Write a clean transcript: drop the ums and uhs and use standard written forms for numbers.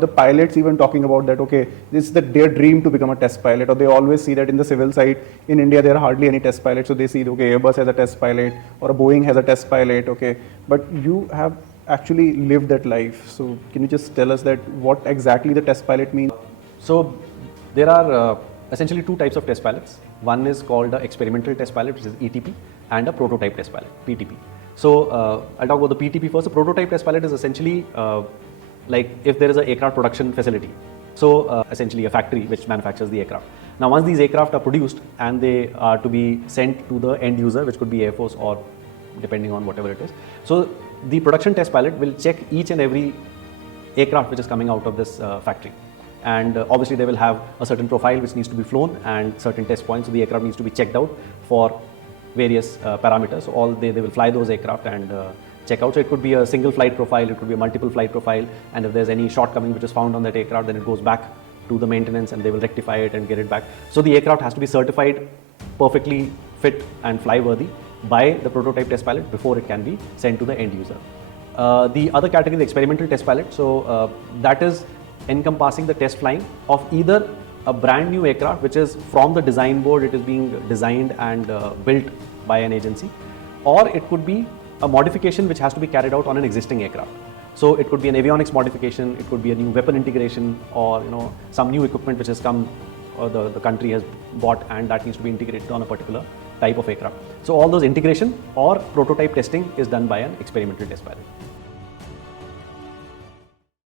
The pilots even talking about that, okay, this is their dream to become a test pilot, or they always see that in the civil side in India there are hardly any test pilots, so they see, okay, Airbus has a test pilot or a Boeing has a test pilot, okay, but you have actually lived that life. So can you just tell us that what exactly the test pilot means? So there are essentially two types of test pilots. One is called the experimental test pilot, which is ETP, and a prototype test pilot, PTP. So I'll talk about the PTP first. The prototype test pilot is essentially like if there is an aircraft production facility. So essentially a factory which manufactures the aircraft. Now once these aircraft are produced and they are to be sent to the end user, which could be Air Force or depending on whatever it is. So the production test pilot will check each and every aircraft which is coming out of this factory. And obviously they will have a certain profile which needs to be flown and certain test points. So the aircraft needs to be checked out for various parameters. So they will fly those aircraft and check out. So it could be a single flight profile, it could be a multiple flight profile, and if there's any shortcoming which is found on that aircraft, then it goes back to the maintenance and they will rectify it and get it back. So the aircraft has to be certified perfectly fit and fly worthy by the prototype test pilot before it can be sent to the end user. The other category, the experimental test pilot, so that is encompassing the test flying of either a brand new aircraft which is from the design board, it is being designed and built by an agency, or it could be a modification which has to be carried out on an existing aircraft. So it could be an avionics modification, it could be a new weapon integration, or some new equipment which has come or the country has bought and that needs to be integrated on a particular type of aircraft. So all those integration or prototype testing is done by an experimental test pilot.